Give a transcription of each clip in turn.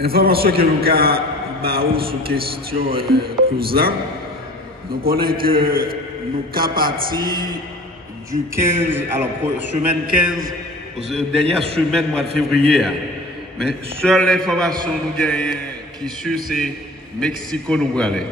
Information que nous avons sur question Clousa, nous connaissons que nous sommes partis du 15, alors semaine 15, dernière semaine mois de février. Mais seule information nous gagnons qui suit, c'est Mexico nous va aller.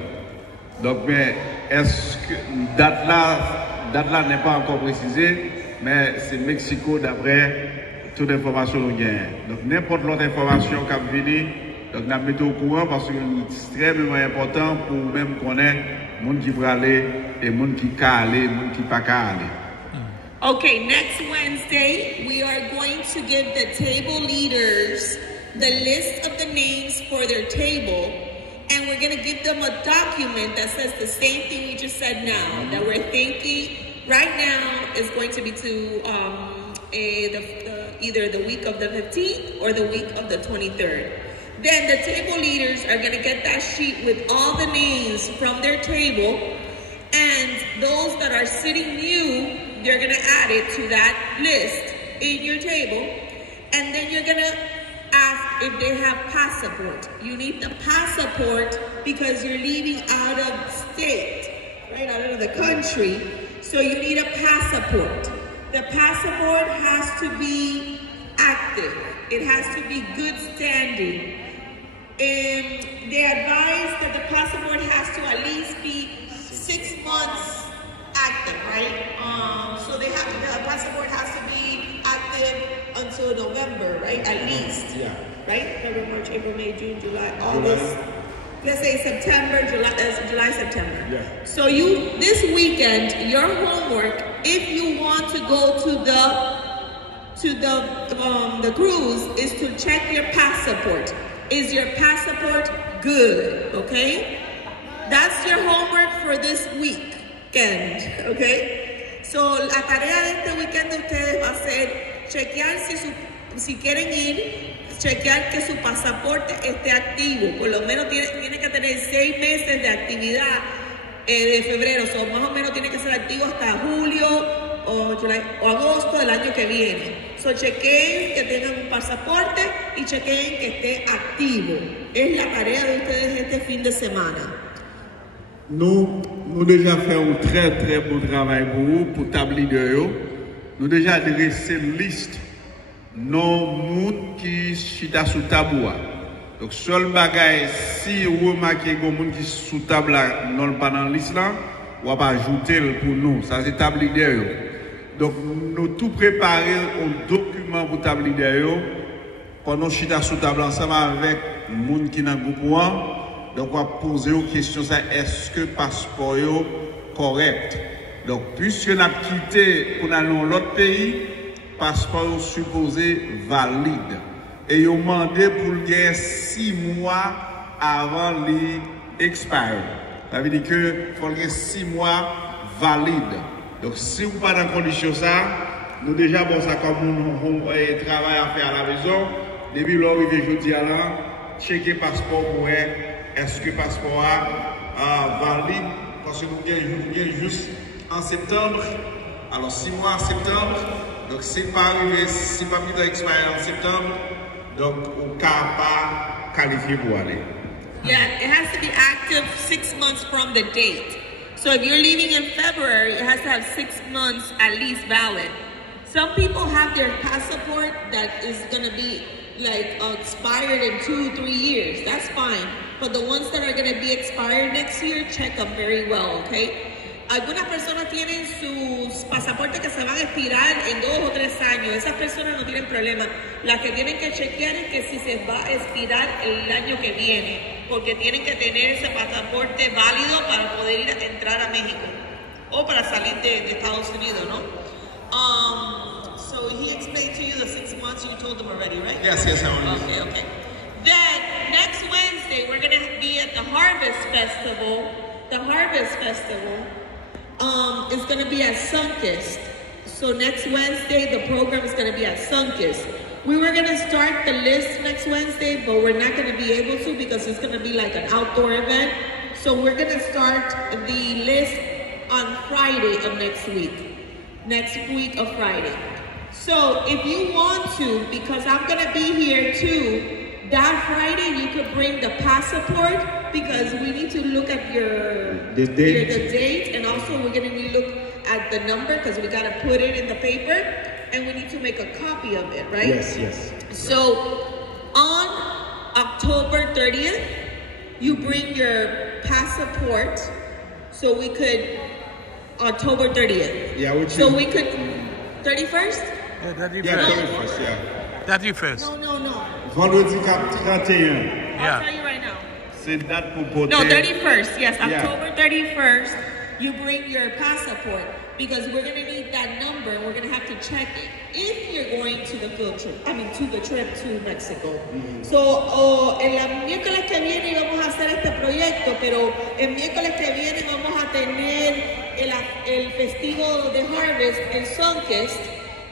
Donc, mais est-ce que date là n'est pas encore précisée, mais c'est Mexico d'après toute information nous gagnons. Donc, n'importe l'autre information qui a venu, donc nous mettons au courant parce que c'est extrêmement important pour même connaître les gens qui vont aller et les gens qui peuvent aller, les gens qui ne peuvent pas aller. Okay, next Wednesday, we are going to give the table leaders the list of the names for their table, and we're going to give them a document that says the same thing we just said now, that we're thinking right now is going to be to either the week of the 15th or the week of the 23rd. Then the table leaders are going to get that sheet with all the names from their table, and those that are sitting new, you're going to add it to that list in your table, and then you're going to ask if they have passport. You need the passport because you're leaving out of state, right, out of the country, so you need a passport. The passport has to be active. It has to be good standing. And they advise that the passport has to at least be 6 months active, right? So they have to, the passport has to be active until November, right? At least, yeah. Right? February, March, April, May, June, July, August. Let's say September, July, September. Yeah. So this weekend, your homework, if you want to go to the cruise, is to check your passport. Is your passport good? Okay? That's your homework for this weekend. Okay? So la tarea de este weekend de ustedes va a ser chequear si quieren ir, chequear que su pasaporte esté activo. Por lo menos tiene que tener 6 meses de actividad de febrero. O más o menos tiene que ser activo hasta julio o agosto del año que viene. So chequeen que tengan un pasaporte y chequeen que esté activo. Es la tarea de ustedes este fin de semana. Nous déjà fait un très très bon travail pour vous, pour établir de vous. Nous déjà dressé une liste non monde qui chita sous tabou. Donc seul bagage si vous remarquez que monde qui sous table non pas dans liste là, on va pas ajouter pour nous, ça c'est établi de vous. Donc nous tout préparer un document pour établir de vous pendant chita sous table ensemble avec monde qui dans groupe. Donc, on va poser aux questions, est-ce que le passeport est correct? Donc, puisque nous avons quitté pour aller dans l'autre pays, le passeport est supposé valide. Et ils ont demandé pour le gagner 6 mois avant l'expire. Ça veut dire qu'il faut le 6 mois valide. Donc, si vous n'êtes pas dans condition ça, nous déjà, bon, ça comme un travail à faire à la maison. Depuis l'arrivée jeudi à là, checker le passeport pour est-ce que le passeport est valide? Parce que nous gagnons juste en septembre. Alors 6 mois en septembre. Donc c'est pas arrivé, si pas mis d'expire en septembre. Donc on ne peut pas qualifier pour aller. Yeah, it has to be active 6 months from the date. So if you're leaving in February, it has to have 6 months at least valid. Some people have their passport that is going to be like expired in 2-3 years. That's fine. But the ones that are going to be expired next year, check them very well, okay? Algunas personas tienen sus pasaportes que se van a expirar en 2 o 3 años. Esas personas no tienen problema. Las que tienen que chequear es que si se va a expirar el año que viene, porque tienen que tener ese pasaporte válido para poder ir a entrar a México o para salir de Estados Unidos, ¿no? So he explained to you the 6 months. You told them already, right? Yes, I already. Okay. Then next Wednesday we're gonna be at the Harvest Festival. The Harvest Festival is gonna be at Sunkist. So next Wednesday the program is gonna be at Sunkist. We were gonna start the list next Wednesday, but we're not gonna be able to because it's gonna be like an outdoor event. So we're gonna start the list on Friday of next week of Friday. So if you want to, because I'm gonna be here too, that Friday you could bring the passport because we need to look at the date, and also we're going to look at the number because we got to put it in the paper and we need to make a copy of it, right? Yes. So on October 30th, you bring your passport so we could, October 30th. Yeah, which so we could, 31st? Yeah, 31st. Yeah, 31st, yeah. 31st. No. Vendredi 31. Yeah. I'll tell you right now. C'est date pour porter. No, 31st, yes, Yeah. October 31st, you bring your passport because we're gonna need that number and we're gonna have to check it if you're going to the field trip, to the trip to Mexico. So, el miércoles que viene vamos a hacer este proyecto, pero el miércoles que viene vamos a tener el festivo de Harvest, el Sunkist,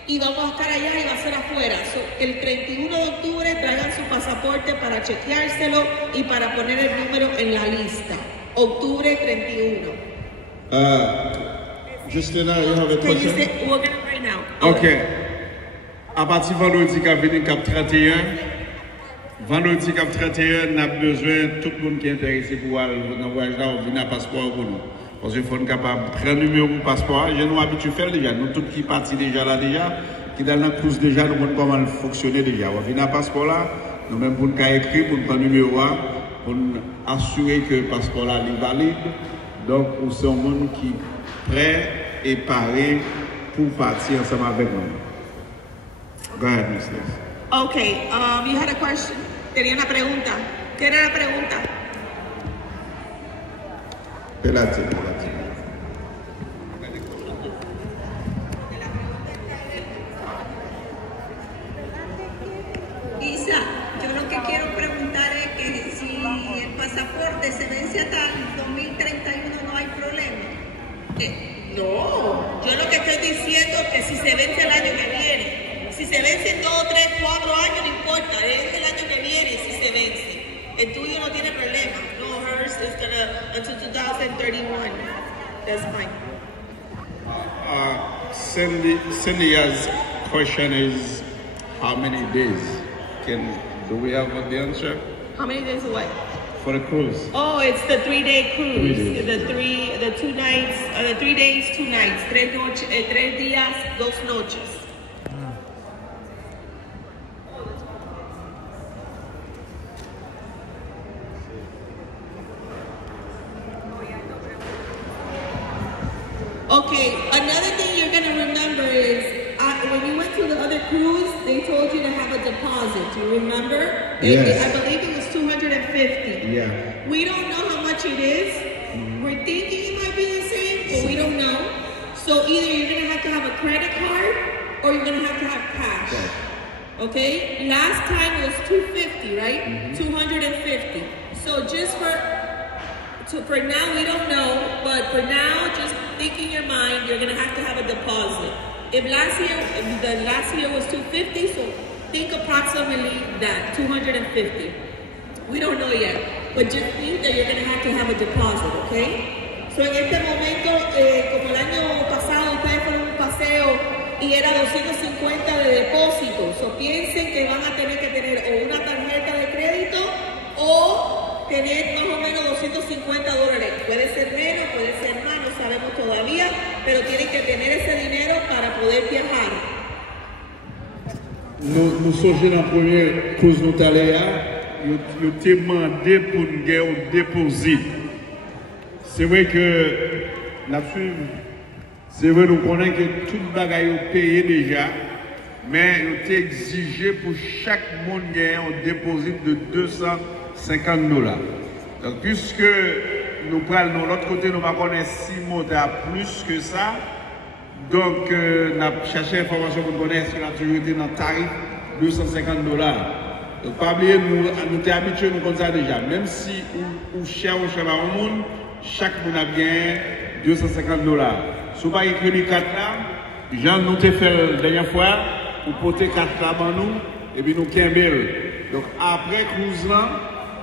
y vamos a estar allá y va a ser afuera. So, el 31 de octubre traigan su pasaporte para chequeárselo y para poner el número en la lista. Octubre 31. Justina, you have a Can you question? say, we're gonna right now. Ok. À partir de vendredi qui vient cap 31, vendredi cap 31, on a besoin tout le monde qui est intéressé pour aller dans le voyage là, on vient à passeport pour nous. Parce qu'il faut être capable de prendre le numéro passeport. Je nous habitué à faire déjà. Nous tous qui partis déjà là déjà, qui dans la course déjà, nous savons comment fonctionner déjà. On vient à passeport là, nous même pour nous écrire, pour nous prendre le numéro là, pour nous assurer que le passeport là est valide. Donc, on est un monde qui est prêt et paré pour partir ensemble avec nous. Go ahead, Mr. Okay, you had a question. Tenía una pregunta. ¿Qué era la pregunta? Pelate. Isa, yo lo que quiero preguntar es que si el pasaporte se vence hasta el 2031 no hay problema. No, yo lo que estoy diciendo es que si se vence el año que viene, si se vence en 2, 3, 4 años, no importa, es el año que viene si se vence. El tuyo no tiene problema. No, hers is gonna until 2031. That's fine. Cynthia's question is, how many days do we have the answer How many days away? for the cruise? Oh, it's the 3-day cruise. 3 days. The 2 nights, the 3 days, 2 nights. 3 días, 2 noches. Okay, another thing you're gonna remember is when you went to the other cruise, they told you to have a deposit. Do you remember? Yes. I believe it was $250. Yeah. We don't know how much it is. We're thinking it might be the same, but we don't know. So either you're gonna have to have a credit card or you're gonna have to have cash. Okay? Last time it was $250, right? $250. So just for now, we don't know, but for now, just think in your mind, you're gonna have to have a deposit. If the last year was $250, so think approximately that, $250. We don't know yet, but just think that you're gonna have a deposit, okay? So en este momento, como el año pasado ustedes fueron un paseo y era 250 de depósito, so piensen que van a tener que tener o una tarjeta de crédito o tener más o menos $250. Puede ser menos, puede ser más, no sabemos todavía, pero tienen que tener ese dinero para poder viajar. Nous songeons dans la première cause nous allons nous demandé pour nous gagner un dépôt. C'est vrai que c'est vrai nous connaissons que tout le bagage est payé déjà, mais nous avons exigé pour chaque monde gagner un dépôt de $250. Donc puisque nous prenons de l'autre côté, nous ne connaissons pas si monter à plus que ça. Donc, nous avons cherché l'information pour connaître si la toujours été dans le tarif $250. Donc, pas oublier, nous sommes habitués, nous comme ça déjà. Même si ou cher ou cher au monde, chaque monde a bien $250. Si vous n'avez pas écrit 4 là, Jean nous avons fait la dernière fois, pour porter 4 là pour nous, et puis nous avons. Donc, après cruise là,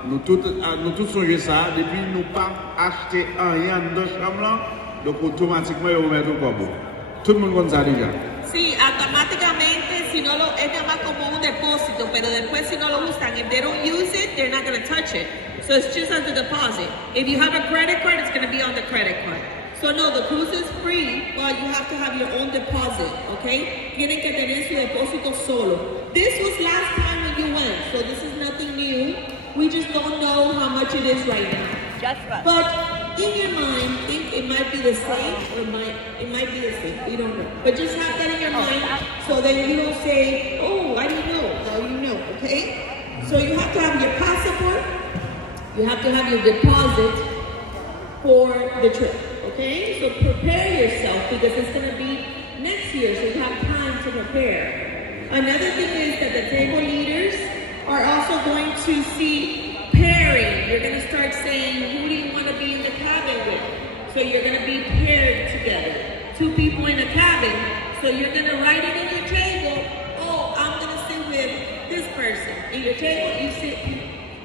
nous tous songé ça, depuis nous pas acheté rien dans la chambre là, donc automatiquement, on va mettre au corbeau. Tout le monde comme ça déjà. Sí, automáticamente, si no lo, es nada más como un depósito, pero después si no lo usan, if they don't use it, they're not going to touch it. So it's just as a deposit. If you have a credit card, it's going to be on the credit card. So no, the cruise is free, but you have to have your own deposit, okay? Tienen que tener su depósito solo. This was last time when you went, so this is nothing new. We just don't know how much it is right now. Just right. But in your mind, think it might be the same, or it might be the same. We don't know. But just have that in your mind, so that you don't say, oh, I didn't know. Now you know, okay? So you have to have your passport. You have to have your deposit for the trip, okay? So prepare yourself, because it's going to be next year, so you have time to prepare. Another thing is that the table leaders are also going to see pairing. You're going to start saying, who do you want to be in the cabin with? So you're going to be paired together. 2 people in a cabin. So you're going to write it in your table. Oh, I'm going to sit with this person. In your table, you sit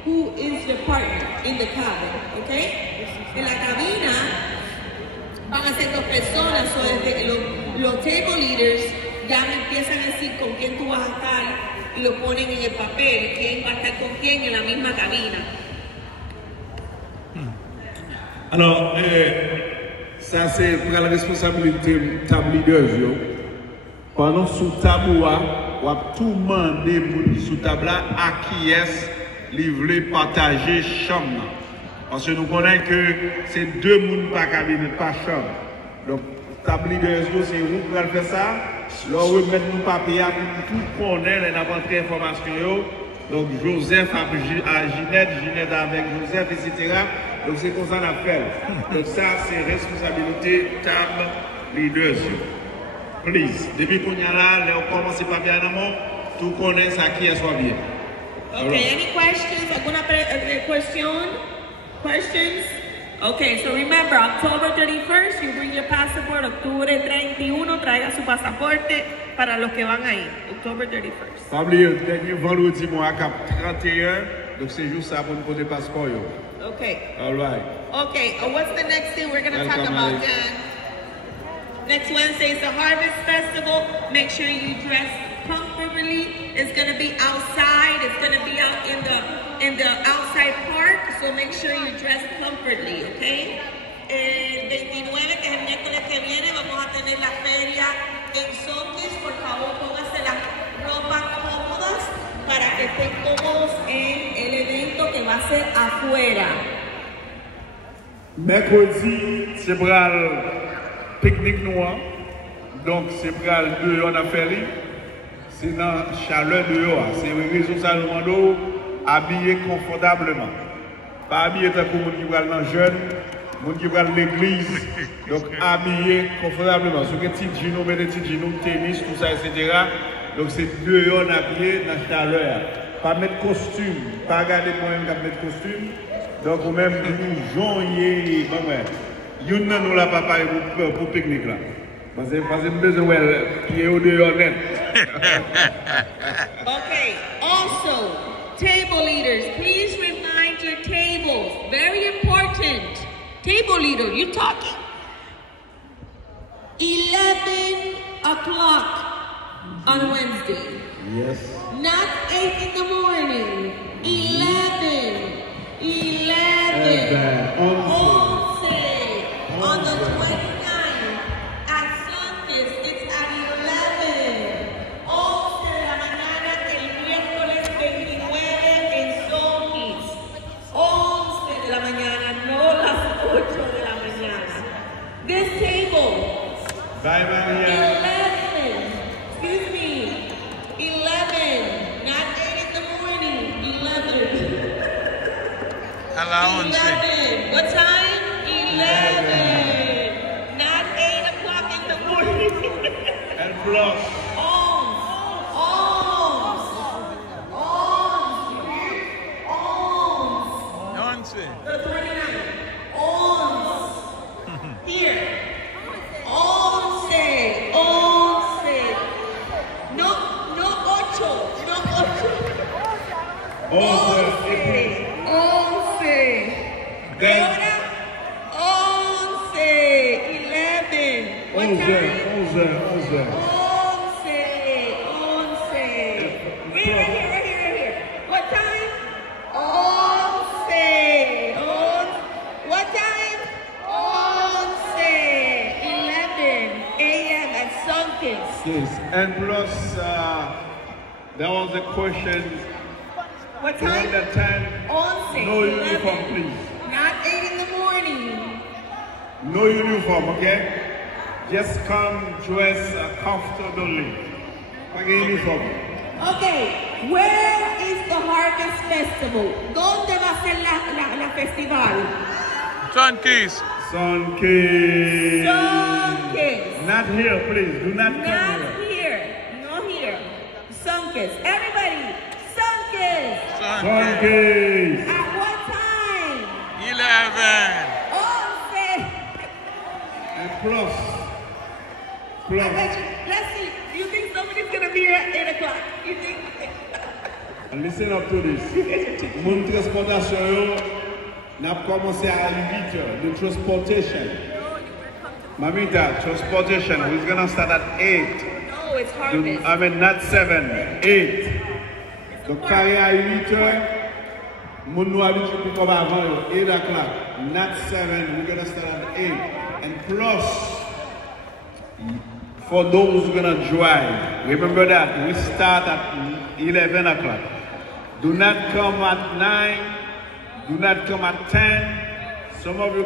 who is your partner in the cabin, okay? En la cabina van a ser 2 personas. So desde que los table leaders ya me empiezan a decir con quién tú vas a estar, y lo ponen en el papel, quién va a estar con quién en la misma cabina. Alors, ça c'est pour la responsabilité table leaders. Pendant sous table, on va tout demander sous table à qui est livré, partager chambre. Parce que nous connaissons que c'est 2 personnes par cabinet, par chambre. Donc, table leaders, c'est vous qui allez faire ça. Là, vous mettez nos papiers pour tout connaître les informations. Donc, Joseph à Ginette, Ginette avec Joseph, etc. Donc, c'est comme ça qu'on a fait. Donc, ça, c'est responsabilité table leaders. Please. Depuis qu'on y a là, on commence par bien en amont, tout connaît ça qui est soit bien. Okay, any questions? ¿Alguna question? Questions? Okay, so remember, October 31st, you bring your passport. Octubre 31, traiga su pasaporte para los que van a ir. October 31st. Pas oublier, dernier vendredi, moi, à Cap 31, donc c'est juste ça pour nous poser passeport. Okay. All right. Okay, what's the next thing we're going to talk about, Dan? Next Wednesday is the Harvest Festival. Make sure you dress comfortably. It's going to be outside. It's going to be out in the outside park. So make sure you dress comfortably, okay? El 29, que es el miércoles que viene, vamos a tener la feria en Sotis. Por favor, pónganse las ropas cómodas para que estén cómodos en el evento que va a ser afuera. Mercredi, c'est pour le pique-nique noir. Donc, c'est pour le dehors à faire. C'est dans la chaleur dehors. C'est une raison ça demande habiller confortablement. Pas habiller tant que les gens qui vont dans jeune, les gens qui vont à l'église. Donc, habiller confortablement. Si vous avez des petits jeans, des petits jeans, tennis, tout ça, etc. Donc, c'est dehors habiller dans la chaleur. Pas mettre costume. Pas regarder moi-même qui mettre costume. Donc, ou même nous joigner. Nous n'avons pas papa pour pique-nique là. Parce que nous avons besoin de pied au dehors net. Okay, also, table leaders, please remind your tables. Very important. Table leader, you're talking. 11 o'clock on Wednesday. Yes. Not 8 in the morning. 11. 11. On the 29th. At Sundays, it's at 11. 11 de la mañana el miércoles 29 en Sotis. 11 de la mañana, no las 8 de la mañana. This table. Bye, Maria. 11. Excuse me. 11. Not 8 in the morning. 11. Hello, 11. What time? 11. Not 8 o'clock in the morning. And plus. 11. The 29. 11. Here. 11. 11. No 8. No 8. 11. 11. Then, 11. 11. What time? 11. And plus, there was a question. What During time? the time, 11, no uniform, 11. please. Not 8 in the morning. No uniform, okay? Just come dress comfortably. Like a uniform. Okay, where is the Harvest Festival? ¿Dónde va a ser la festival? Sunkiss. Sunkiss. Sunkiss. Not here, please. Do not come Not here. here. No here. Sunkiss. Everybody, Sunkiss. Sunkiss. At what time? 11. And plus. I bet you, let's see. Do you think somebody's going to be here at 8 o'clock? You think? And listen up to this. Mon transportation, n'a commencé à 8 heures. The transportation. Mamita, transportation, we're going to start at 8. No, it's Harvest. I mean, not 7, 8. Donc, carré à 8 heures. Mon nous habitué pour comme avant, 8 o'clock. Not 7, we're going to start at 8. And plus, for those who are going to drive, remember that we start at 11 o'clock. Do not come at 9. Do not come at 10. Some of you